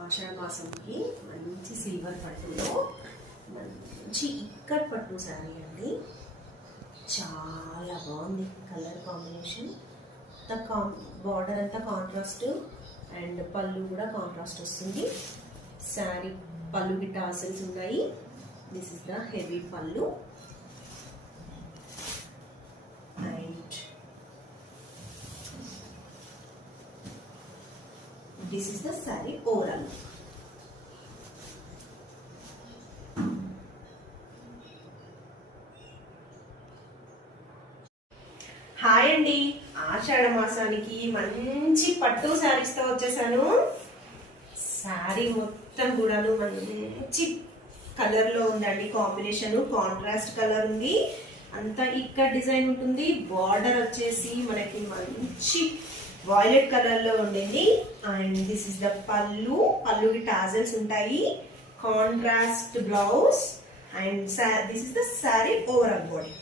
ఆషాఢ మాసంకి మంచి సిల్వర్ పట్టులో మంచి ఇక్కట్ పట్టు శారీ అండి. చాలా బాగుంది కలర్ కాంబినేషన్. బార్డర్ అంతా కాంట్రాస్ట్ అండ్ పళ్ళు కూడా కాంట్రాస్ట్ వస్తుంది. శారీ పళ్ళుకి టాసల్స్ ఉన్నాయి. దిస్ ఇస్ ద హెవీ పళ్ళు and this is the sari overall. Hi అండి, ఆషాఢ మాసానికి మంచి పట్టు శారీస్తో వచ్చేసాను. శారీ మొత్తం కూడాను మంచి కలర్లో ఉందండి. కాంబినేషన్ కాంట్రాస్ట్ కలర్ ఉంది. అంతా ఇక్కడ డిజైన్ ఉంటుంది. బార్డర్ వచ్చేసి మనకి మంచి వాయిలెట్ కలర్లో ఉండింది. అండ్ దిస్ ఇస్ ద పళ్ళుకి టాజల్స్ ఉంటాయి. Contrast blouse and this is the sari overall body.